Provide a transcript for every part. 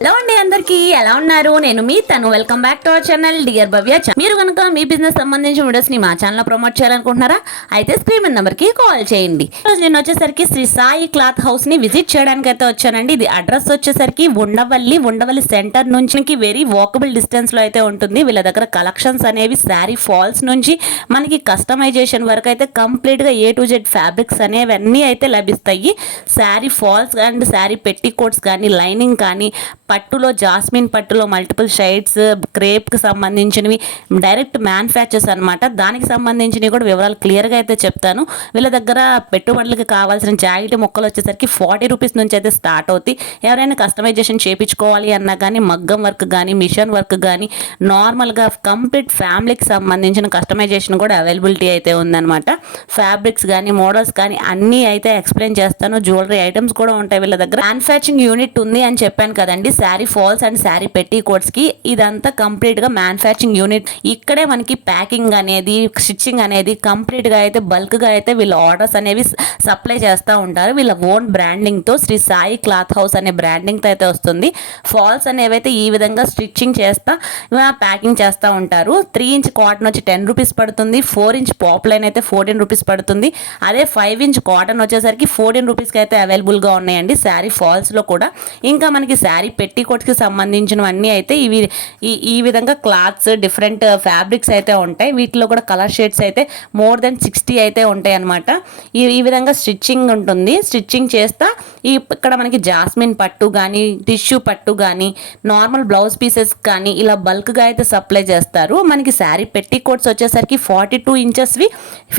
Hello అండి అందరికి ఎలా ఉన్నారు? నేను మీ తను. Welcome back to our channel dear Bhavya మీరు కనుక మీ బిజినెస్ సంబంధించిన వీడియోస్ని మా ఛానల్లో ప్రమోట్ చేయాలనుకుంటున్నారా? అయితే స్క్రీన్ నెంబర్కి కాల్ చేయండి. నేను వచ్చేసరికి శ్రీ సాయి క్లాత్ హౌస్ని విజిట్ చేయడానికి అయితే వచ్చానండి. ఇది అడ్రస్ వచ్చేసరికి ఉండవల్లి ఉండవల్లి సెంటర్ నుంచి వెరీ వాకబుల్ డిస్టెన్స్లో అయితే ఉంటుంది. వీళ్ళ దగ్గర కలెక్షన్స్ అనేవి శారీ ఫాల్స్ నుంచి మనకి కస్టమైజేషన్ వరకు అయితే కంప్లీట్గా ఏ టు జెడ్ ఫ్యాబ్రిక్స్ అనేవి అన్నీ అయితే లభిస్తాయి. శారీ ఫాల్స్ అండ్ శారీ పెట్టి కోట్స్ కానీ లైనింగ్ కానీ పట్టులో జాస్మిన్ పట్టులో మల్టిపుల్ షైడ్స్ క్రేప్కి సంబంధించినవి డైరెక్ట్ మ్యానుఫ్యాక్చర్స్ అనమాట దానికి సంబంధించినవి కూడా వివరాలు క్లియర్గా అయితే చెప్తాను. వీళ్ళ దగ్గర పెట్టుబడులకు కావాల్సిన జాకెట్ మొక్కలు వచ్చేసరికి ఫార్టీ రూపీస్ నుంచి అయితే స్టార్ట్ అవుతాయి. ఎవరైనా కస్టమైజేషన్ చేయించుకోవాలి అన్నా కానీ మగ్గం వర్క్ కానీ మిషన్ వర్క్ కానీ నార్మల్గా కంప్లీట్ ఫ్యామిలీకి సంబంధించిన కస్టమైజేషన్ కూడా అవైలబిలిటీ అయితే ఉందన్నమాట. ఫ్యాబ్రిక్స్ కానీ మోడల్స్ కానీ అన్నీ అయితే ఎక్స్ప్లెయిన్ చేస్తాను. జ్యువెలరీ ఐటమ్స్ కూడా ఉంటాయి వీళ్ళ దగ్గర. మ్యానుఫ్యాక్చరింగ్ యూనిట్ ఉంది అని చెప్పాను కదండి. శారీ ఫాల్స్ అండ్ శారీ పెట్టి కోట్స్కి ఇదంతా కంప్లీట్గా మ్యానుఫ్యాక్చరింగ్ యూనిట్. ఇక్కడే మనకి ప్యాకింగ్ అనేది స్టిచ్చింగ్ అనేది కంప్లీట్గా అయితే బల్క్గా అయితే వీళ్ళ ఆర్డర్స్ అనేవి సప్లై చేస్తూ ఉంటారు. వీళ్ళ ఓన్ బ్రాండింగ్తో శ్రీ సాయి క్లాత్ హౌస్ అనే బ్రాండింగ్తో అయితే వస్తుంది. ఫాల్స్ అనేవి అయితే ఈ విధంగా స్టిచ్చింగ్ చేస్తా ప్యాకింగ్ చేస్తూ ఉంటారు. త్రీ ఇంచ్ కాటన్ వచ్చి టెన్ రూపీస్ పడుతుంది. ఫోర్ ఇంచ్ పాప్లైన్ అయితే ఫోర్టీన్ రూపీస్ పడుతుంది. అదే ఫైవ్ ఇంచ్ కాటన్ వచ్చేసరికి ఫోర్టీన్ రూపీస్కి అయితే అవైలబుల్గా ఉన్నాయండి శారీ ఫాల్స్లో కూడా. ఇంకా మనకి శారీ పెట్టికోట్కి సంబంధించినవన్నీ అయితే ఇవి ఈ ఈ విధంగా క్లాత్స్ డిఫరెంట్ uh, ఫ్యాబ్రిక్స్ అయితే ఉంటాయి. వీటిలో కూడా కలర్ షేడ్స్ అయితే మోర్ దెన్ సిక్స్టీ అయితే ఉంటాయి అనమాట ఈ ఈ విధంగా స్టిచ్చింగ్ ఉంటుంది. స్టిచ్చింగ్ చేస్తా ఈ ఇక్కడ మనకి జాస్మిన్ పట్టు కానీ టిష్యూ పట్టు కానీ నార్మల్ బ్లౌజ్ పీసెస్ కానీ ఇలా బల్క్గా అయితే సప్లై చేస్తారు. మనకి శారీ పెట్టి కోట్స్ వచ్చేసరికి ఫార్టీ టూ ఇంచెస్వి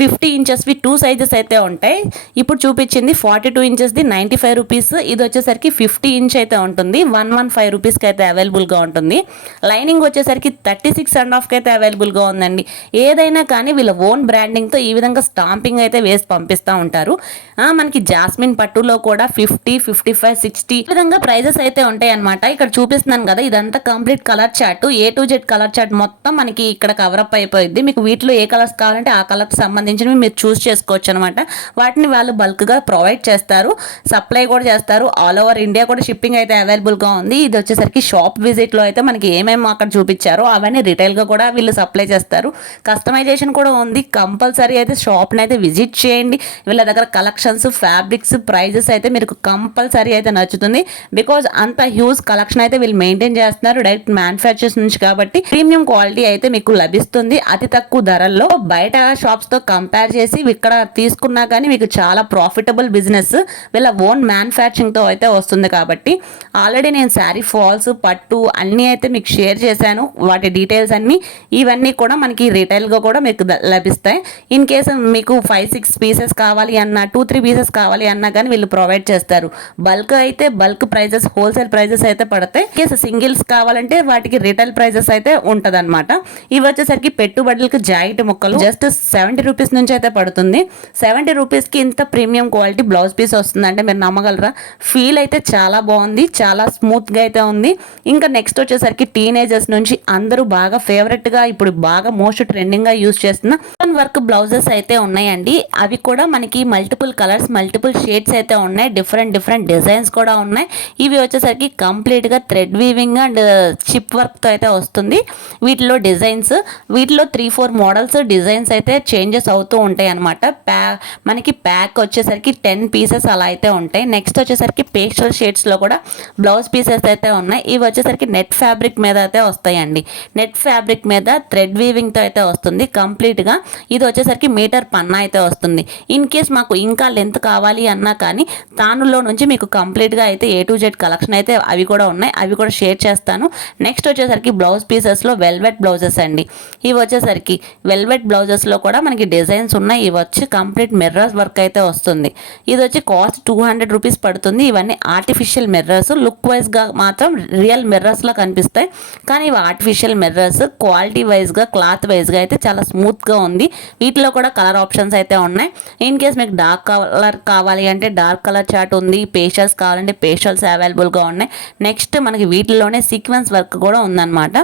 ఫిఫ్టీ ఇంచెస్వి టూ సైజెస్ అయితే ఉంటాయి. ఇప్పుడు చూపించింది ఫార్టీ టూ ఇంచెస్ది నైంటీ ఫైవ్ రూపీస్ ఇది వచ్చేసరికి ఫిఫ్టీ ఇంచ్ అయితే ఉంటుంది. వన్ వన్ ఫైవ్ రూపీస్కి అయితే అవైలబుల్గా ఉంటుంది. లైనింగ్ వచ్చేసరికి థర్టీ సిక్స్ అండ్ హాఫ్కి అయితే అవైలబుల్గా ఉందండి. ఏదైనా కానీ వీళ్ళ ఓన్ బ్రాండింగ్తో ఈ విధంగా స్టాంపింగ్ అయితే వేసి పంపిస్తూ ఉంటారు. ఆ, మనకి జాస్మిన్ పట్టులో కూడా ఫిఫ్టీ ఫిఫ్టీ ఫైవ్ సిక్స్టీ ఈ విధంగా ప్రైజెస్ అయితే ఉంటాయి అనమాట ఇక్కడ చూపిస్తున్నాను కదా ఇదంతా complete colour chart. A to Z colour chart మొత్తం మనకి ఇక్కడ కవరప్ అయిపోయింది. మీకు వీటిలో ఏ కలర్స్ కావాలంటే ఆ కలర్కి సంబంధించినవి మీరు చూస్ చేసుకోవచ్చు అనమాట వాటిని వాళ్ళు బల్క్గా ప్రొవైడ్ చేస్తారు. సప్లై కూడా చేస్తారు. ఆల్ ఓవర్ ఇండియా కూడా షిప్పింగ్ అయితే అవైలబుల్గా ఉంది. ఇది వచ్చేసరికి షాప్ విజిట్లో అయితే మనకి ఏమేమి అక్కడ చూపించారో అవన్నీ రిటైల్గా కూడా వీళ్ళు సప్లై చేస్తారు. కస్టమైజేషన్ కూడా ఉంది. కంపల్సరీ అయితే షాప్ని అయితే విజిట్ చేయండి. వీళ్ళ దగ్గర కలెక్షన్స్ ఫ్యాబ్రిక్స్ ప్రైజెస్ అయితే మీకు కంపల్సరీ అయితే నచ్చుతుంది. బికాజ్ అంత హ్యూజ్ కలెక్షన్ అయితే వీళ్ళు మెయింటైన్ చేస్తున్నారు. డైరెక్ట్ మ్యానుఫ్యాక్చర్స్ నుంచి కాబట్టి ప్రీమియం క్వాలిటీ అయితే మీకు లభిస్తుంది. అతి తక్కువ ధరల్లో బయట షాప్స్తో కంపేర్ చేసి ఇక్కడ తీసుకున్నా కానీ మీకు చాలా ప్రాఫిటబుల్ బిజినెస్ వీళ్ళ ఓన్ మ్యానుఫ్యాక్చరింగ్తో అయితే వస్తుంది కాబట్టి. ఆల్రెడీ నేను శారీ ఫాల్స్ పట్టు అన్నీ అయితే మీకు షేర్ చేశాను. వాటి డీటెయిల్స్ అన్నీ ఇవన్నీ కూడా మనకి రిటైల్గా కూడా మీకు లభిస్తాయి. ఇన్ కేసు మీకు ఫైవ్ సిక్స్ పీసెస్ కావాలి అన్నా టూ త్రీ పీసెస్ కావాలి అన్నా కానీ వీళ్ళు ప్రొవైడ్ చేస్తారు. బల్క్ అయితే బల్క్ ప్రైజెస్ హోల్సేల్ ప్రైజెస్ అయితే పడతాయి. కేసు సింగిల్స్ కావాలంటే వాటికి రిటైల్ ప్రైజెస్ అయితే ఉంటదన్నమాట. ఇవి వచ్చేసరికి పెట్టుబడులకు జాకెట్ ముక్కలు. జస్ట్ సెవెంటీ రూపీస్ నుంచి అయితే పడుతుంది. సెవెంటీ రూపీస్కి ఇంత ప్రీమియం క్వాలిటీ బ్లౌజ్ పీస్ వస్తుందంటే మీరు నమ్మగలరా? ఫీల్ అయితే చాలా బాగుంది. చాలా స్మూత్ స్మూత్గా అయితే ఉంది. ఇంకా నెక్స్ట్ వచ్చేసరికి టీనేజర్స్ నుంచి అందరూ బాగా ఫేవరెట్గా ఇప్పుడు బాగా మోస్ట్ ట్రెండింగ్గా యూస్ చేస్తున్న వర్క్ బ్లౌజెస్ అయితే ఉన్నాయండి. అవి కూడా మనకి మల్టిపుల్ కలర్స్ మల్టిపుల్ షేడ్స్ అయితే ఉన్నాయి. డిఫరెంట్ డిఫరెంట్ డిజైన్స్ కూడా ఉన్నాయి. ఇవి వచ్చేసరికి కంప్లీట్గా థ్రెడ్ వీవింగ్ అండ్ చిప్ వర్క్తో అయితే వస్తుంది. వీటిలో డిజైన్స్ వీటిలో త్రీ ఫోర్ మోడల్స్ డిజైన్స్ అయితే చేంజెస్ అవుతూ ఉంటాయి అనమాట ప్యా మనకి ప్యాక్ వచ్చేసరికి టెన్ పీసెస్ అలా అయితే ఉంటాయి. నెక్స్ట్ వచ్చేసరికి పేస్టల్ షేడ్స్లో కూడా బ్లౌజ్ పీస్ పీసెస్ అయితే ఉన్నాయి. ఇవి వచ్చేసరికి నెట్ ఫ్యాబ్రిక్ మీద అయితే వస్తాయండి. నెట్ ఫ్యాబ్రిక్ మీద థ్రెడ్ వీవింగ్తో అయితే వస్తుంది. కంప్లీట్గా ఇది వచ్చేసరికి మీటర్ పన్నా అయితే వస్తుంది. ఇన్ కేస్ మాకు ఇంకా లెంత్ కావాలి అన్నా కానీ తానులో నుంచి మీకు కంప్లీట్గా అయితే ఏ టు జెడ్ కలెక్షన్ అయితే అవి కూడా ఉన్నాయి. అవి కూడా షేర్ చేస్తాను. నెక్స్ట్ వచ్చేసరికి బ్లౌజ్ పీసెస్లో వెల్వెట్ బ్లౌజెస్ అండి. ఇవి వచ్చేసరికి వెల్వెట్ బ్లౌజెస్లో కూడా మనకి డిజైన్స్ ఉన్నాయి. ఇవి వచ్చి కంప్లీట్ మిర్రర్స్ వర్క్ అయితే వస్తుంది. ఇది వచ్చి కాస్ట్ టూ హండ్రెడ్ రూపీస్ పడుతుంది. ఇవన్నీ ఆర్టిఫిషియల్ మిర్రర్స్ లుక్ వైజ్గా మాత్రం రియల్ మిర్రర్స్లా కనిపిస్తాయి. కానీ ఇవి ఆర్టిఫిషియల్ మిర్రర్స్ క్వాలిటీ వైజ్గా క్లాత్ వైజ్గా అయితే చాలా స్మూత్గా ఉంది. వీటిలో కూడా కలర్ ఆప్షన్స్ అయితే ఉన్నాయి. ఇన్ కేస్ మీకు డార్క్ కలర్ కావాలి అంటే డార్క్ కలర్ చార్ట్ ఉంది పేషల్స్ కావాలంటే పేషల్స్ అవైలబుల్గా ఉన్నాయి. నెక్స్ట్ మనకి వీటిలోనే సీక్వెన్స్ వర్క్ కూడా ఉందన్నమాట.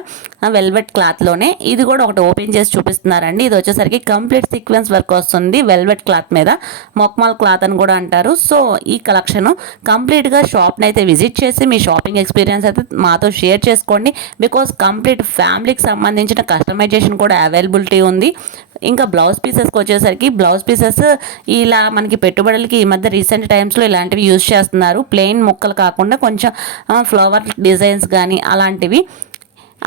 వెల్వెట్ క్లాత్లోనే ఇది కూడా ఒకటి ఓపెన్ చేసి చూపిస్తున్నారండి. ఇది వచ్చేసరికి కంప్లీట్ సీక్వెన్స్ వర్క్ వస్తుంది వెల్వెట్ క్లాత్ మీద. మొక్మాల్ క్లాత్ అని కూడా అంటారు. సో ఈ కలెక్షన్ కంప్లీట్గా షాప్ని అయితే విజిట్ చేసి మీ షాప్ షాపింగ్ ఎక్స్పీరియన్స్ అయితే మాతో షేర్ చేసుకోండి. బికాస్ కంప్లీట్ ఫ్యామిలీకి సంబంధించిన కస్టమైజేషన్ కూడా అవైలబిలిటీ ఉంది. ఇంకా బ్లౌజ్ పీసెస్కి వచ్చేసరికి బ్లౌజ్ పీసెస్ ఇలా మనకి పెట్టుబడులకి ఈ మధ్య రీసెంట్ టైమ్స్లో ఇలాంటివి యూజ్ చేస్తున్నారు. ప్లెయిన్ ముక్కలు కాకుండా కొంచెం ఫ్లవర్ డిజైన్స్ కానీ అలాంటివి.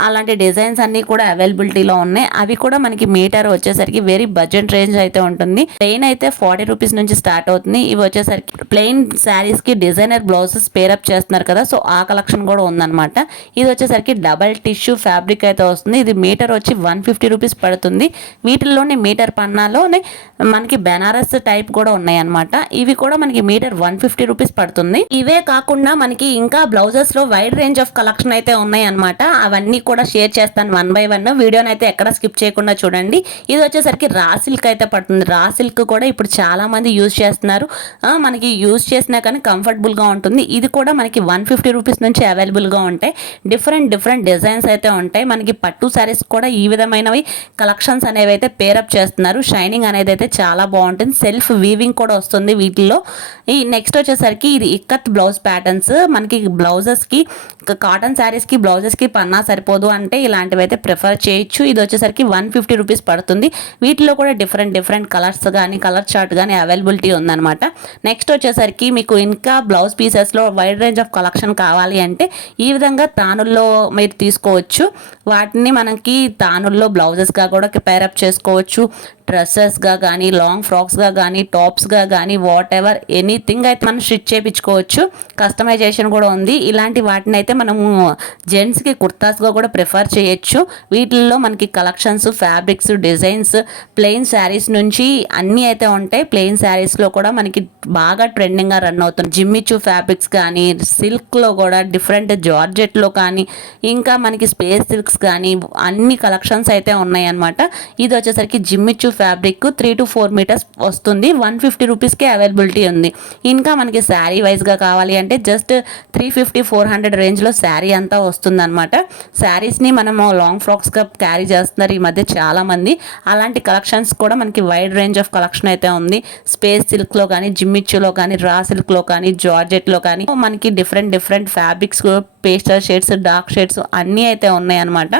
అలాంటి డిజైన్స్ అన్నీ కూడా అవైలబిలిటీలో ఉన్నాయి. అవి కూడా మనకి మీటర్ వచ్చేసరికి వెరీ బడ్జెట్ రేంజ్ అయితే ఉంటుంది. ప్లెయిన్ అయితే ఫార్టీ రూపీస్ నుంచి స్టార్ట్ అవుతుంది. ఇవి వచ్చేసరికి ప్లెయిన్ శారీస్కి డిజైనర్ బ్లౌజెస్ పేరప్ చేస్తున్నారు కదా సో ఆ కలెక్షన్ కూడా ఉందన్నమాట. ఇది వచ్చేసరికి డబల్ టిష్యూ ఫ్యాబ్రిక్ అయితే వస్తుంది. ఇది మీటర్ వచ్చి వన్ ఫిఫ్టీ రూపీస్ పడుతుంది. వీటిల్లోనే మీటర్ పన్నాలోనే మనకి బెనారస్ టైప్ కూడా ఉన్నాయి అనమాట ఇవి కూడా మనకి మీటర్ వన్ ఫిఫ్టీ రూపీస్ పడుతుంది. ఇవే కాకుండా మనకి ఇంకా బ్లౌజెస్లో వైడ్ రేంజ్ ఆఫ్ కలెక్షన్ అయితే ఉన్నాయి అనమాట అవన్నీ కూడా షేర్ చేస్తాను వన్ బై వన్ వీడియోని అయితే ఎక్కడ స్కిప్ చేయకుండా చూడండి. ఇది వచ్చేసరికి రా సిల్క్ అయితే పడుతుంది. రా సిల్క్ కూడా ఇప్పుడు చాలా మంది యూజ్ చేస్తున్నారు. మనకి యూజ్ చేసినా కానీ కంఫర్టబుల్గా గా ఉంటుంది. ఇది కూడా మనకి వన్ ఫిఫ్టీ రూపీస్ నుంచి అవైలబుల్గా గా ఉంటాయి. డిఫరెంట్ డిఫరెంట్ డిజైన్స్ అయితే ఉంటాయి. మనకి పట్టు శారీస్ కూడా ఈ విధమైనవి. కలెక్షన్స్ అనేవి అయితే పేరప్ చేస్తున్నారు. షైనింగ్ అనేది అయితే చాలా బాగుంటుంది. సెల్ఫ్ వీవింగ్ కూడా వస్తుంది వీటిల్లో. ఈ నెక్స్ట్ వచ్చేసరికి ఇది ఇక్కత్ బ్లౌజ్ ప్యాటర్న్స్ మనకి బ్లౌజెస్కి కాటన్ శారీస్కి బ్లౌజెస్కి పన్నా సరిపోదు అంటే ఇలాంటివి అయితే ప్రిఫర్ చేయొచ్చు. ఇది వచ్చేసరికి వన్ ఫిఫ్టీ రూపీస్ పడుతుంది. వీటిలో కూడా డిఫరెంట్ డిఫరెంట్ కలర్స్ కానీ కలర్ చార్ట్ కానీ అవైలబిలిటీ ఉందన్నమాట. నెక్స్ట్ వచ్చేసరికి మీకు ఇంకా బ్లౌజ్ పీసెస్లో వైడ్ రేంజ్ ఆఫ్ కలెక్షన్ కావాలి అంటే ఈ విధంగా తానుల్లో మీరు తీసుకోవచ్చు. వాటిని మనకి తానుల్లో బ్లౌజెస్గా కూడా పేరప్ చేసుకోవచ్చు. డ్రెస్సెస్గా కానీ లాంగ్ ఫ్రాక్స్గా కానీ టాప్స్గా కానీ వాట్ ఎవర్ ఎనీథింగ్ అయితే మనం స్టిచ్ చేయించుకోవచ్చు కస్టమైజేషన్ కూడా ఉంది. ఇలాంటి వాటిని అయితే మనము జెంట్స్కి కుర్తాస్గా కూడా ప్రిఫర్ చేయొచ్చు. వీటిల్లో మనకి collections fabrics designs plain saris నుంచి అన్నీ అయితే ఉంటాయి. ప్లెయిన్ శారీస్లో కూడా మనకి బాగా ట్రెండింగ్గా రన్ అవుతుంది జిమ్మిచ్చు ఫ్యాబ్రిక్స్ కానీ సిల్క్లో కూడా డిఫరెంట్ జార్జెట్లో కానీ ఇంకా మనకి స్పేస్ సిల్క్స్ కానీ అన్ని కలెక్షన్స్ అయితే ఉన్నాయన్నమాట. ఇది వచ్చేసరికి జిమ్మిచ్చు fabric three to four metres వస్తుంది. వన్ ఫిఫ్టీ రూపీస్కి అవైలబిలిటీ ఉంది. ఇంకా మనకి శారీ వైజ్గా కావాలి అంటే just three fifty four hundred రేంజ్లో శారీ అంతా వస్తుంది అనమాట శారీస్ని మనము లాంగ్ ఫ్రాక్స్గా క్యారీ చేస్తున్నారు ఈ మధ్య చాలామంది. అలాంటి కలెక్షన్స్ కూడా మనకి వైడ్ రేంజ్ ఆఫ్ కలెక్షన్ అయితే ఉంది. స్పేస్ సిల్క్లో కానీ జిమ్మిచ్చులో కానీ రా సిల్క్లో కానీ జార్జెట్లో కానీ మనకి different different fabrics pastel shades dark shades అన్నీ అయితే ఉన్నాయన్నమాట.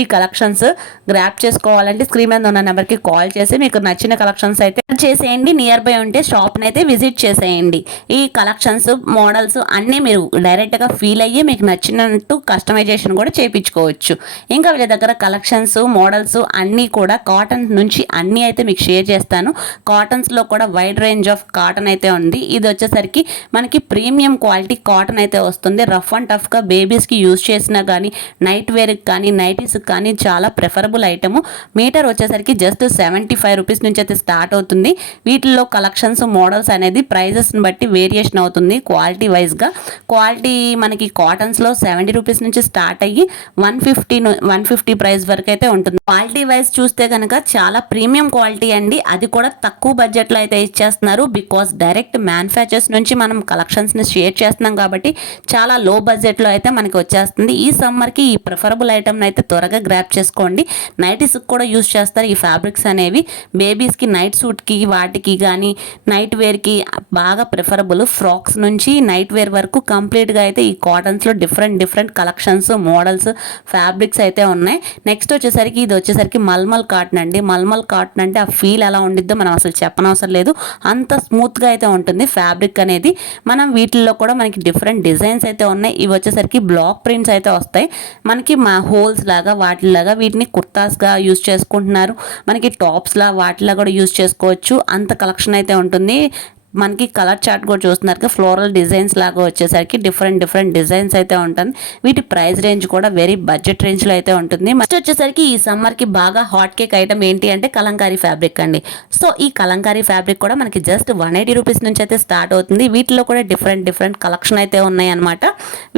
ఈ కలెక్షన్స్ గ్రాప్ చేసుకోవాలంటే స్క్రీన్ మీద ఉన్న నెంబర్కి కాల్ చేసి మీకు నచ్చిన కలెక్షన్స్ అయితే చేసేయండి. నియర్ బై ఉంటే షాప్ని అయితే విజిట్ చేసేయండి. ఈ కలెక్షన్స్ మోడల్స్ అన్నీ మీరు డైరెక్ట్గా ఫీల్ అయ్యి మీకు నచ్చినట్టు కస్టమైజేషన్ కూడా చేయించుకోవచ్చు. ఇంకా వీళ్ళ దగ్గర కలెక్షన్స్ మోడల్స్ అన్నీ కూడా కాటన్ నుంచి అన్నీ అయితే మీకు షేర్ చేస్తాను. కాటన్స్లో కూడా వైడ్ రేంజ్ ఆఫ్ కాటన్ అయితే ఉంది. ఇది వచ్చేసరికి మనకి ప్రీమియం క్వాలిటీ కాటన్ అయితే వస్తుంది. రఫ్ అండ్ టఫ్గా బేబీస్కి యూజ్ చేసినా కానీ నైట్ వేర్కి కానీ నైటీస్కి కానీ చాలా ప్రిఫరబుల్ ఐటమ్. మీటర్ వచ్చేసరికి జస్ట్ సెవెంటీ ఫైవ్ రూపీస్ నుంచి అయితే స్టార్ట్ అవుతుంది. వీటిల్లో కలెక్షన్స్ మోడల్స్ అనేది ప్రైజెస్ని బట్టి వేరియేషన్ అవుతుంది క్వాలిటీ వైజ్గా క్వాలిటీ మనకి కాటన్స్లో సెవెంటీ రూపీస్ నుంచి స్టార్ట్ అయ్యి one fifty one fifty price వరకు అయితే ఉంటుంది. క్వాలిటీ వైజ్ చూస్తే కనుక చాలా ప్రీమియం క్వాలిటీ అండి. అది కూడా తక్కువ బడ్జెట్లో అయితే ఇచ్చేస్తున్నారు. బికాస్ డైరెక్ట్ మ్యానుఫ్యాక్చర్స్ నుంచి మనం కలెక్షన్స్ని షేర్ చేస్తున్నాం కాబట్టి చాలా లో బడ్జెట్లో అయితే మనకి వచ్చేస్తుంది. ఈ సమ్మర్కి ఈ ప్రిఫరబుల్ ఐటమ్ని అయితే త్వరగా గ్రాప్ చేసుకోండి. నైటీస్కి కూడా యూస్ చేస్తారు. ఈ ఫ్యాబ్రిక్స్ అనేవి బేబీస్కి నైట్ సూట్కి వాటికి కానీ నైట్ వేర్కి బాగా ప్రిఫరబుల్ ఫ్రాక్స్ నుంచి నైట్ వేర్ వరకు కంప్లీట్గా అయితే ఈ కాటన్స్లో different different collections models fabrics అయితే ఉన్నాయి. నెక్స్ట్ వచ్చేసరికి ఇది వచ్చేసరికి మల్మల్ కాటన్ అండి. మల్మల్ కాటన్ అంటే ఆ ఫీల్ ఎలా ఉండిద్దో మనం అసలు చెప్పనవసరం లేదు. అంత స్మూత్గా అయితే ఉంటుంది ఫ్యాబ్రిక్ అనేది. మనం వీటిల్లో కూడా మనకి డిఫరెంట్ డిజైన్స్ అయితే ఉన్నాయి. ఇవి వచ్చేసరికి బ్లాక్ ప్రింట్స్ అయితే వస్తాయి. మనకి మా హోల్స్ లాగా వాటిలాగా వీటిని కుర్తాస్గా యూస్ చేసుకుంటున్నారు. మనకి టాప్స్లా వాటిలా కూడా యూజ్ చేసుకోవచ్చు. అంత కలెక్షన్ అయితే ఉంటుంది. మనకి కలర్ చార్ట్ కూడా చూస్తున్నారు కదా ఫ్లోరల్ డిజైన్స్ లాగా వచ్చేసరికి డిఫరెంట్ డిఫరెంట్ డిజైన్స్ అయితే ఉంటుంది. వీటి ప్రైస్ రేంజ్ కూడా వెరీ బడ్జెట్ రేంజ్లో అయితే ఉంటుంది. నెక్స్ట్ వచ్చేసరికి ఈ సమ్మర్కి బాగా హాట్ కేక్ ఐటమ్ ఏంటి అంటే కలంకారీ ఫ్యాబ్రిక్ అండి. సో ఈ కలంకారీ ఫ్యాబ్రిక్ కూడా మనకి జస్ట్ వన్ ఎయిటీ రూపీస్ నుంచి అయితే స్టార్ట్ అవుతుంది. వీటిలో కూడా డిఫరెంట్ డిఫరెంట్ కలెక్షన్ అయితే ఉన్నాయి అనమాట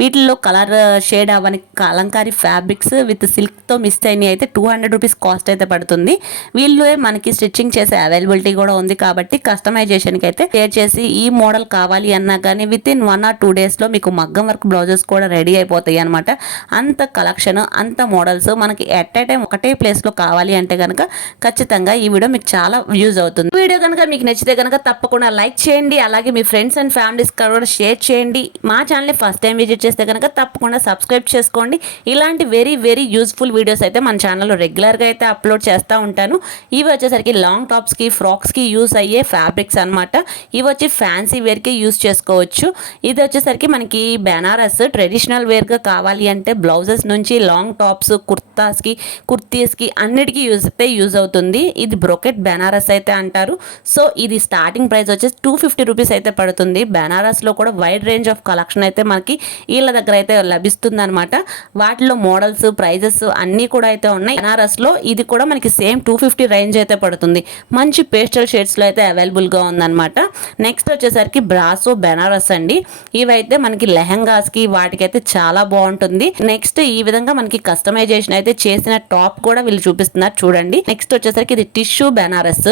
వీటిల్లో కలర్ షేడ్ అవని కలంకారీ ఫ్యాబ్రిక్స్ విత్ సిల్క్తో మిస్ అయినవి అయితే టూ హండ్రెడ్ రూపీస్ కాస్ట్ అయితే పడుతుంది. వీళ్ళు మనకి స్టిచ్చింగ్ చేసే అవైలబిలిటీ కూడా ఉంది కాబట్టి కస్టమైజేషన్కి అయితే షేర్ చేసి ఈ మోడల్ కావాలి అన్నా కానీ with in one or two డేస్లో మీకు మగ్గం వర్క్ బ్లౌజెస్ కూడా రెడీ అయిపోతాయి అనమాట అంత కలెక్షన్ అంత మోడల్స్ మనకి ఎట్ ఏ టైం ఒకటే ప్లేస్లో కావాలి అంటే కనుక ఖచ్చితంగా ఈ వీడియో మీకు చాలా యూజ్ అవుతుంది. వీడియో కనుక మీకు నచ్చితే కనుక తప్పకుండా లైక్ చేయండి. అలాగే మీ ఫ్రెండ్స్ అండ్ ఫ్యామిలీస్ కూడా షేర్ చేయండి. మా ఛానల్ని ఫస్ట్ టైం విజిట్ చేస్తే కనుక తప్పకుండా సబ్స్క్రైబ్ చేసుకోండి. ఇలాంటి వెరీ వెరీ యూస్ఫుల్ వీడియోస్ అయితే మన ఛానల్లో రెగ్యులర్గా అయితే అప్లోడ్ చేస్తూ ఉంటాను. ఇవి వచ్చేసరికి లాంగ్ టాప్స్కి ఫ్రాక్స్కి యూస్ అయ్యే ఫ్యాబ్రిక్స్ అనమాట ఇవి వచ్చి ఫ్యాన్సీ వేర్కి యూస్ చేసుకోవచ్చు. ఇది వచ్చేసరికి మనకి బెనారస్ ట్రెడిషనల్ వేర్గా కావాలి అంటే బ్లౌజెస్ నుంచి లాంగ్ టాప్స్ కుర్తాస్కి కుర్తీస్కి అన్నిటికీ యూజ్ అయితే యూజ్ అవుతుంది. ఇది బ్రొకెట్ బెనారస్ అయితే అంటారు. సో ఇది స్టార్టింగ్ ప్రైస్ వచ్చేసి టూ ఫిఫ్టీ రూపీస్ అయితే పడుతుంది. బెనారస్లో కూడా వైడ్ రేంజ్ ఆఫ్ కలెక్షన్ అయితే మనకి వీళ్ళ దగ్గర అయితే లభిస్తుంది అనమాట వాటిలో మోడల్స్ ప్రైజెస్ అన్నీ కూడా అయితే ఉన్నాయి. బెనారస్లో ఇది కూడా మనకి సేమ్ టూ ఫిఫ్టీ రేంజ్ అయితే పడుతుంది. మంచి పేస్టల్ షేడ్స్లో అయితే అవైలబుల్గా ఉందన్నమాట. నెక్స్ట్ వచ్చేసరికి బ్రాసో బెనారస్ అండి. ఇవైతే మనకి లెహంగాస్కి వాటికైతే చాలా బాగుంటుంది. నెక్స్ట్ ఈ విధంగా మనకి కస్టమైజేషన్ అయితే చేసిన టాప్ కూడా వీళ్ళు చూపిస్తున్నారు చూడండి. నెక్స్ట్ వచ్చేసరికి ఇది టిష్యూ బెనారస్.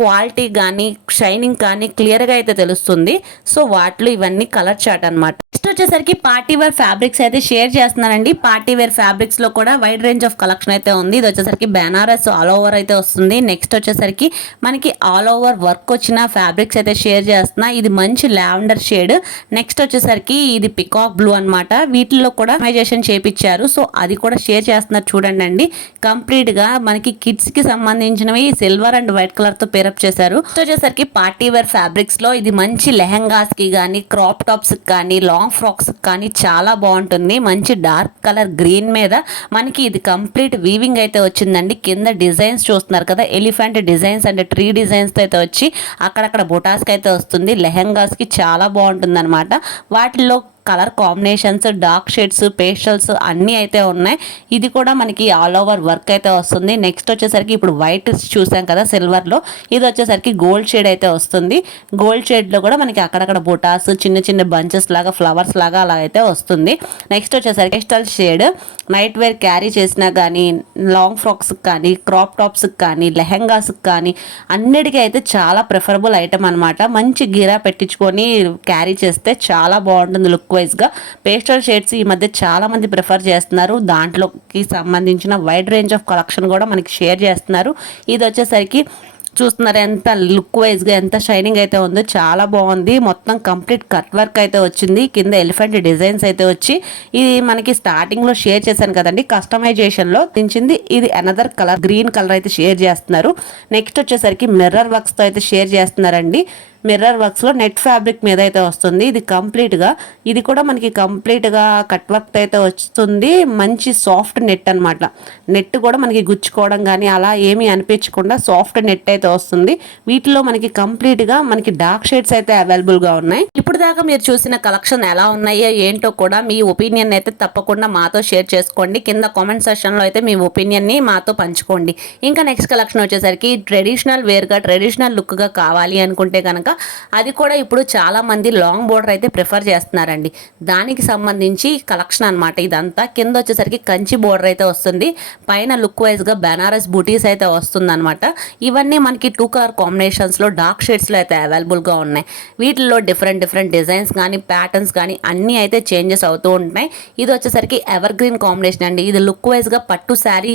క్వాలిటీ కానీ షైనింగ్ కానీ క్లియర్గా అయితే తెలుస్తుంది. సో వాటిలో ఇవన్నీ కలర్ చాట్ అనమాట నెక్స్ట్ వచ్చేసరికి పార్టీ వేర్ ఫ్యాబ్రిక్స్ అయితే షేర్ చేస్తున్నానండి. పార్టీ వేర్ ఫ్యాబ్రిక్స్లో కూడా వైడ్ రేంజ్ ఆఫ్ కలెక్షన్ అయితే ఉంది. ఇది వచ్చేసరికి బెనారస్ ఆల్ ఓవర్ అయితే వస్తుంది. నెక్స్ట్ వచ్చేసరికి మనకి ఆల్ ఓవర్ వర్క్ వచ్చిన ఫ్యాబ్రిక్స్ అయితే షేర్ చేస్తున్నా. ఇది మంచి లావెండర్ షేడ్. నెక్స్ట్ వచ్చేసరికి ఇది పికాక్ బ్లూ అన్నమాట. వీటిల్లో కూడా కస్టమైజేషన్ చేపించారు సో అది కూడా షేర్ చేస్తున్నారు చూడండి అండి కంప్లీట్గా మనకి కిడ్స్కి సంబంధించినవి సిల్వర్ అండ్ వైట్ కలర్తో పేరప్ చేశారు. వచ్చేసరికి పార్టీ వేర్ ఫ్యాబ్రిక్స్లో ఇది మంచి లెహంగాస్కి కానీ క్రాప్ టాప్స్ కానీ లాంగ్ ఫ్రాక్స్ కానీ చాలా బాగుంటుంది. మంచి డార్క్ కలర్ గ్రీన్ మీద మనకి ఇది కంప్లీట్ వీవింగ్ అయితే వచ్చిందండి. కింద డిజైన్స్ చూస్తున్నారు కదా ఎలిఫెంట్ డిజైన్స్ అంటే ట్రీ డిజైన్స్ అయితే వచ్చి అక్కడక్కడ బొటాస్కి అయితే వస్తుంది. లెహంగాస్కి చాలా బాగుంటుంది అనమాట వాటిలో colour combinations dark shades pastels అన్నీ అయితే ఉన్నాయి. ఇది కూడా మనకి ఆల్ ఓవర్ వర్క్ అయితే వస్తుంది. నెక్స్ట్ వచ్చేసరికి ఇప్పుడు వైట్ చూసాం కదా సిల్వర్లో ఇది వచ్చేసరికి గోల్డ్ షేడ్ అయితే వస్తుంది. గోల్డ్ షేడ్లో కూడా మనకి అక్కడక్కడ బుటాస్ చిన్న చిన్న బంచెస్ లాగా ఫ్లవర్స్ లాగా అలా అయితే వస్తుంది. నెక్స్ట్ వచ్చేసరికి pastel shade. Night wear carry చేసినా కానీ లాంగ్ ఫ్రాక్స్కి కానీ క్రాప్ టాప్స్కి కానీ లెహెంగాస్కి కానీ అన్నిటికీ అయితే చాలా ప్రిఫరబుల్ ఐటమ్ అనమాట మంచి గిరా పెట్టించుకొని క్యారీ చేస్తే చాలా బాగుంటుంది లుక్ వైజ్గా పేస్టల్ షేడ్స్ ఈ మధ్య చాలా మంది ప్రిఫర్ చేస్తున్నారు. దాంట్లోకి సంబంధించిన వైడ్ రేంజ్ ఆఫ్ కలెక్షన్ కూడా మనకి షేర్ చేస్తున్నారు. ఇది వచ్చేసరికి చూస్తున్నారు ఎంత లుక్ వైజ్గా ఎంత షైనింగ్ అయితే ఉందో చాలా బాగుంది. మొత్తం కంప్లీట్ కట్ వర్క్ అయితే వచ్చింది. కింద ఎలిఫెంట్ డిజైన్స్ అయితే వచ్చి ఇది మనకి స్టార్టింగ్లో షేర్ చేశాను కదండి కస్టమైజేషన్లో దించింది. ఇది అనదర్ కలర్ గ్రీన్ కలర్ అయితే షేర్ చేస్తున్నారు. నెక్స్ట్ వచ్చేసరికి మిర్రర్ వర్క్స్తో అయితే షేర్ చేస్తున్నారండి. మిర్రర్ వర్క్స్లో నెట్ ఫ్యాబ్రిక్ మీద అయితే వస్తుంది. ఇది కంప్లీట్గా ఇది కూడా మనకి కంప్లీట్గా కట్ వర్క్ అయితే వస్తుంది. మంచి సాఫ్ట్ నెట్ అనమాట నెట్ కూడా మనకి గుచ్చుకోవడం కానీ అలా ఏమీ అనిపించకుండా సాఫ్ట్ నెట్ అయితే వస్తుంది. వీటిలో మనకి కంప్లీట్గా మనకి డార్క్ షేడ్స్ అయితే అవైలబుల్గా ఉన్నాయి. ఇప్పుడు దాకా మీరు చూసిన కలెక్షన్ ఎలా ఉన్నాయో ఏంటో కూడా మీ ఒపీనియన్ అయితే తప్పకుండా మాతో షేర్ చేసుకోండి. కింద కామెంట్ సెషన్లో అయితే మీ ఒపీనియన్ని మాతో పంచుకోండి. ఇంకా నెక్స్ట్ కలెక్షన్ వచ్చేసరికి ట్రెడిషనల్ వేర్గా ట్రెడిషనల్ లుక్గా కావాలి అనుకుంటే కనుక అది కూడా ఇప్పుడు చాలామంది లాంగ్ బోర్డర్ అయితే ప్రిఫర్ చేస్తున్నారండి. దానికి సంబంధించి కలెక్షన్ అనమాట ఇదంతా. కింద వచ్చేసరికి కంచి బోర్డర్ అయితే వస్తుంది. పైన లుక్ వైజ్గా బెనారస్ బూటీస్ అయితే వస్తుంది అనమాట ఇవన్నీ మనకి టూ కలర్ కాంబినేషన్స్లో డార్క్ షేడ్స్లో అయితే అవైలబుల్గా ఉన్నాయి. వీటిల్లో డిఫరెంట్ డిఫరెంట్ డిజైన్స్ కానీ ప్యాటర్న్స్ కానీ అన్నీ అయితే చేంజెస్ అవుతూ ఉంటున్నాయి. ఇది వచ్చేసరికి ఎవర్ గ్రీన్ కాంబినేషన్ అండి. ఇది లుక్ వైజ్గా పట్టు శారీ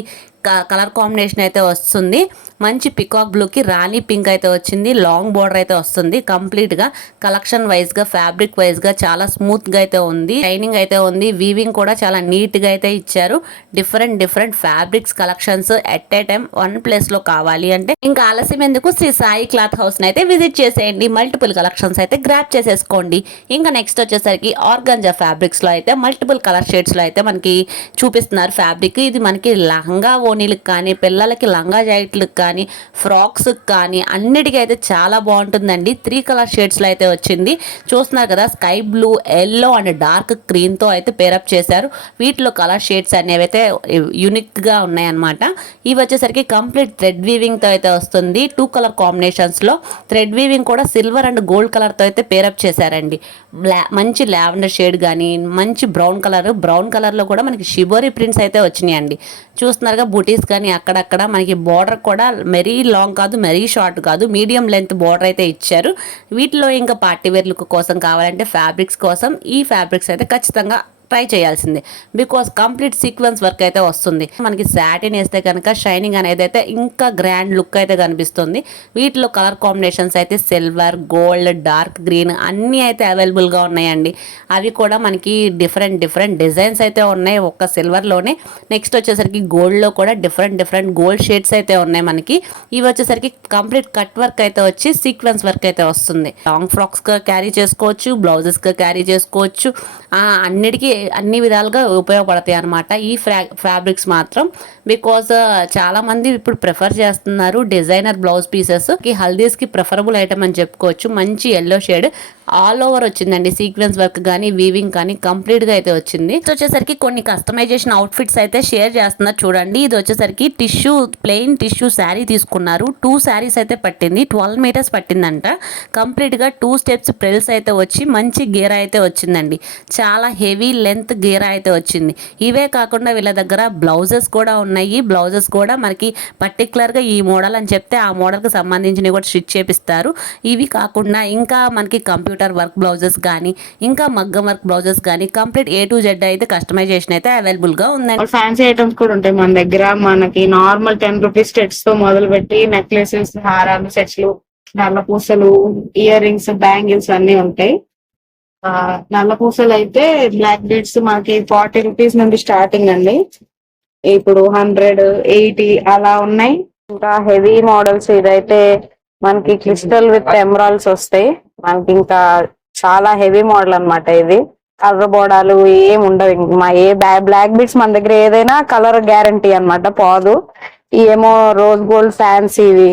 కలర్ కాంబినేషన్ అయితే వస్తుంది. మంచి పికాక్ బ్లూకి రాణి పింక్ అయితే వచ్చింది. లాంగ్ బోర్డర్ అయితే వస్తుంది. కంప్లీట్గా కలెక్షన్ వైజ్గా ఫ్యాబ్రిక్ వైజ్గా చాలా స్మూత్గా అయితే ఉంది. షైనింగ్ అయితే ఉంది. వీవింగ్ కూడా చాలా నీట్గా అయితే ఇచ్చారు. Different different fabrics collections at a time one ప్లేస్లో కావాలి అంటే ఇంకా ఆలస్యం ఎందుకు? శ్రీ సాయి క్లాత్ హౌస్ని అయితే విజిట్ చేసేయండి. మల్టిపుల్ కలెక్షన్స్ అయితే గ్రాప్ చేసేసుకోండి. ఇంకా నెక్స్ట్ వచ్చేసరికి ఆర్గంజా ఫ్యాబ్రిక్స్లో అయితే మల్టిపుల్ కలర్ షేడ్స్లో అయితే మనకి చూపిస్తున్నారు ఫ్యాబ్రిక్. ఇది మనకి లహంగా ఓనీలకు కానీ పిల్లలకి లంగా జాకెట్లకు కానీ ఫ్రాక్స్కి కానీ అన్నిటికీ అయితే చాలా బాగుంటుందండి. త్రీ కలర్ షేడ్స్లో అయితే వచ్చింది. చూస్తున్నారు కదా sky blue yellow and dark క్రీమ్తో అయితే పేరప్ చేశారు. వీటిలో కలర్ షేడ్స్ అనేవి అయితే యూనిక్గా ఉన్నాయన్నమాట. ఇవి వచ్చేసరికి కంప్లీట్ థ్రెడ్ వీవింగ్తో అయితే వస్తుంది. టూ కలర్ కాంబినేషన్స్లో థ్రెడ్ వీవింగ్ కూడా సిల్వర్ అండ్ గోల్డ్ కలర్తో అయితే పేరప్ చేశారండి. మంచి లావెండర్ షేడ్ కానీ మంచి బ్రౌన్ కలర్ బ్రౌన్ కలర్లో కూడా మనకి షిబోరీ ప్రింట్స్ అయితే వచ్చినాయండి. చూస్తున్నారుగా బుటీస్ కానీ అక్కడక్కడ మనకి బార్డర్ కూడా మెరీ లాంగ్ కాదు మెరీ షార్ట్ కాదు. మీడియం లెంత్ బార్డర్ అయితే ఇచ్చారు. వీటిలో ఇంకా పార్టీ వేర్ లుక్ కోసం కావాలంటే ఫ్యాబ్రిక్స్ కోసం ఈ ఫ్యాబ్రిక్స్ అయితే ఖచ్చితంగా ట్రై చేయాల్సిందే. బికాస్ కంప్లీట్ సీక్వెన్స్ వర్క్ అయితే వస్తుంది. మనకి శాటిన్ వేస్తే కనుక షైనింగ్ అనేది అయితే ఇంకా గ్రాండ్ లుక్ అయితే కనిపిస్తుంది. వీటిలో కలర్ కాంబినేషన్స్ అయితే సిల్వర్ గోల్డ్ డార్క్ గ్రీన్ అన్నీ అయితే అవైలబుల్గా ఉన్నాయండి. అవి కూడా మనకి డిఫరెంట్ డిఫరెంట్ డిజైన్స్ అయితే ఉన్నాయి ఒక్క సిల్వర్లోనే నెక్స్ట్ వచ్చేసరికి గోల్డ్లో కూడా డిఫరెంట్ డిఫరెంట్ గోల్డ్ షేడ్స్ అయితే ఉన్నాయి మనకి. ఇవి వచ్చేసరికి కంప్లీట్ కట్ వర్క్ అయితే వచ్చి సీక్వెన్స్ వర్క్ అయితే వస్తుంది. లాంగ్ ఫ్రాక్స్గా క్యారీ చేసుకోవచ్చు బ్లౌజెస్గా క్యారీ చేసుకోవచ్చు. అన్నిటికీ అన్ని విధాలుగా ఉపయోగపడతాయి అనమాట ఈ ఫ్రా ఫ్యాబ్రిక్స్ మాత్రం. బికాజ్ uh, చాలా మంది ఇప్పుడు ప్రిఫర్ చేస్తున్నారు డిజైనర్ బ్లౌజ్ పీసెస్కి హల్దీస్కి ప్రిఫరబుల్ ఐటమ్ అని చెప్పుకోవచ్చు. మంచి ఎల్లో షేడ్ ఆల్ ఓవర్ వచ్చిందండి సీక్వెన్స్ వర్క్ కానీ వీవింగ్ కానీ కంప్లీట్గా అయితే వచ్చింది. ఇది వచ్చేసరికి కొన్ని కస్టమైజేషన్ అవుట్ఫిట్స్ అయితే షేర్ చేస్తున్నారు చూడండి. ఇది వచ్చేసరికి టిష్యూ ప్లెయిన్ టిష్యూ శారీ తీసుకున్నారు. టూ శారీస్ అయితే పట్టింది. ట్వెల్వ్ మీటర్స్ పట్టిందంట. కంప్లీట్గా టూ స్టెప్స్ ప్రెల్స్ అయితే వచ్చి మంచి గీర అయితే వచ్చిందండి. చాలా హెవీ లెంత్ గీర అయితే వచ్చింది. ఇవే కాకుండా వీళ్ళ దగ్గర బ్లౌజెస్ కూడా ఉన్నాయి. బ్లౌజెస్ కూడా మనకి పర్టికులర్గా ఈ మోడల్ అని చెప్తే ఆ మోడల్కి సంబంధించినవి కూడా స్టిచ్ చేపిస్తారు. ఇవి కాకుండా ఇంకా మనకి కంప్యూటర్ వర్క్ బ్లౌజెస్ కానీ ఇంకా మగ్గం వర్క్ బ్లౌజెస్ కానీ కంప్లీట్ ఏ టు జెడ్ అయితే కస్టమైజేషన్ అయితే అవైలబుల్గా ఉందండి. ఫ్యాన్సీ ఐటమ్స్ కూడా ఉంటాయి మన దగ్గర. మనకి నార్మల్ టెన్ రూపీస్ సెట్స్తో మొదలు పెట్టి నెక్లెసెస్ హారాలు సెట్స్లు నల్ల పూసలు ఇయర్ రింగ్స్ బ్యాంగిల్స్ అన్ని ఉంటాయి. ఆ, నల్ల పూసలు అయితే బ్లాక్ బీడ్స్ మనకి ఫార్టీ రూపీస్ నుండి స్టార్టింగ్ అండి. ఇప్పుడు హండ్రెడ్ ఎయిటీ అలా ఉన్నాయి. ఇంకా హెవీ మోడల్స్ ఇదైతే మనకి క్రిస్టల్ విత్ ఎమరాల్స్ వస్తాయి. మనకి ఇంకా చాలా హెవీ మోడల్ అన్నమాట ఇది. కలర్ బోడాలు ఏం ఉండవు. ఇంక మా ఏ బ్లాక్ బీడ్స్ మన దగ్గర ఏదైనా కలర్ గ్యారంటీ అన్నమాట పోదు. ఈ ఏమో రోజ్ గోల్డ్ ఫ్యాన్సీవి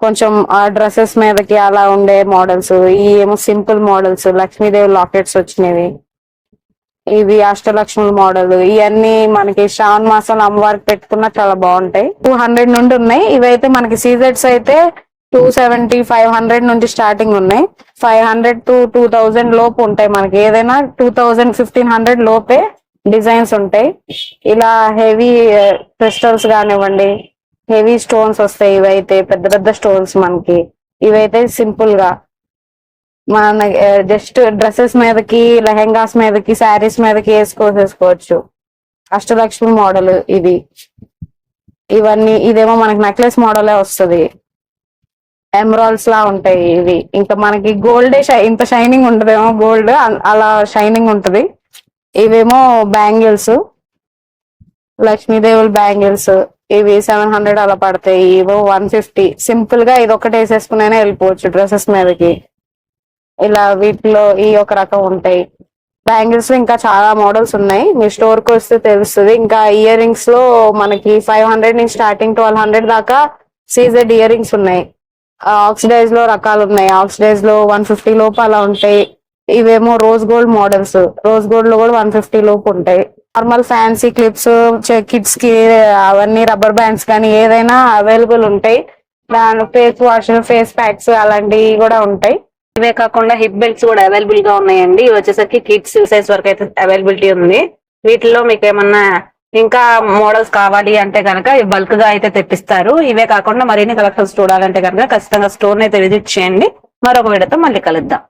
కొంచెం డ్రెస్సెస్ మీదకి అలా ఉండే మోడల్స్. ఈ ఏమో సింపుల్ మోడల్స్. లక్ష్మీదేవి లాకెట్స్ వచ్చినవి. ఇవి అష్టలక్ష్ముల మోడల్. ఇవన్నీ మనకి శ్రావణ మాసం అమ్మవారికి పెట్టుకున్న చాలా బాగుంటాయి. టూ హండ్రెడ్ నుండి ఉన్నాయి. ఇవైతే మనకి సీజెట్స్ అయితే టూ సెవెంటీ ఫైవ్ హండ్రెడ్ నుండి స్టార్టింగ్ ఉన్నాయి. Five hundred to two thousand లోపు ఉంటాయి మనకి. ఏదైనా టూ థౌజండ్ ఫిఫ్టీన్ హండ్రెడ్ లోపే డిజైన్స్ ఉంటాయి. ఇలా హెవీ క్రిస్టల్స్ కానివ్వండి హెవీ స్టోన్స్ వస్తాయి ఇవైతే పెద్ద పెద్ద స్టోన్స్ మనకి. ఇవైతే సింపుల్గా మన జస్ట్ డ్రెస్సెస్ మీదకి లెహెంగాస్ మీదకి శారీస్ మీదకి వేసుకోసేసుకోవచ్చు. అష్టలక్ష్మి మోడల్ ఇది. ఇవన్నీ ఇదేమో మనకి నెక్లెస్ మోడలే వస్తుంది. ఎమరాల్డ్స్ లా ఉంటాయి ఇవి. ఇంకా మనకి గోల్డ్ ఇంత షైనింగ్ ఉంటదేమో గోల్డ్ అలా షైనింగ్ ఉంటది. ఇవేమో బ్యాంగిల్స్. లక్ష్మీదేవుల బ్యాంగిల్స్. ఇవి సెవెన్ హండ్రెడ్ అలా పడతాయి. ఇవో వన్ ఫిఫ్టీ. సింపుల్గా ఇది ఒకటి వేసేసుకునే వెళ్ళిపోవచ్చు డ్రెస్సెస్ మీదకి. ఇలా వీటిలో ఈ ఒక రకం ఉంటాయి. బ్యాంగిల్స్ ఇంకా చాలా మోడల్స్ ఉన్నాయి. మీ స్టోర్కి వస్తే తెలుస్తుంది. ఇంకా ఇయర్ రింగ్స్లో మనకి ఫైవ్ హండ్రెడ్ నుంచి స్టార్టింగ్ ట్వెల్వ్ హండ్రెడ్ దాకా సీజెడ్ ఇయర్ రింగ్స్ ఉన్నాయి. ఆక్సిడైజ్లో రకాలు ఉన్నాయి. ఆక్సిడైజ్లో వన్ ఫిఫ్టీ లోపు అలా ఉంటాయి. ఇవేమో రోజ్ గోల్డ్ మోడల్స్ రోజ్ గోల్డ్లో కూడా వన్ ఫిఫ్టీ లోపు ఉంటాయి. నార్మల్ ఫ్యాన్సీ క్లిప్స్ కిడ్స్కి అవన్నీ రబ్బర్ బ్యాండ్స్ కానీ ఏదైనా అవైలబుల్ ఉంటాయి. దాని ఫేస్ వాష్ ఫేస్ ప్యాక్స్ అలాంటివి కూడా ఉంటాయి. ఇవే కాకుండా హిప్ బెల్ట్స్ కూడా అవైలబుల్గా ఉన్నాయండి. ఇవి వచ్చేసరికి కిడ్స్ సైజ్ వరకు అయితే అవైలబిలిటీ ఉంది. వీటిలో మీకు ఏమన్నా ఇంకా మోడల్స్ కావాలి అంటే కనుక బల్క్గా అయితే తెప్పిస్తారు. ఇవే కాకుండా మరిన్ని కలెక్షన్స్ చూడాలంటే కనుక ఖచ్చితంగా స్టోర్ అయితే విజిట్ చేయండి. మరొక వీడియోతో మళ్ళీ కలుద్దాం.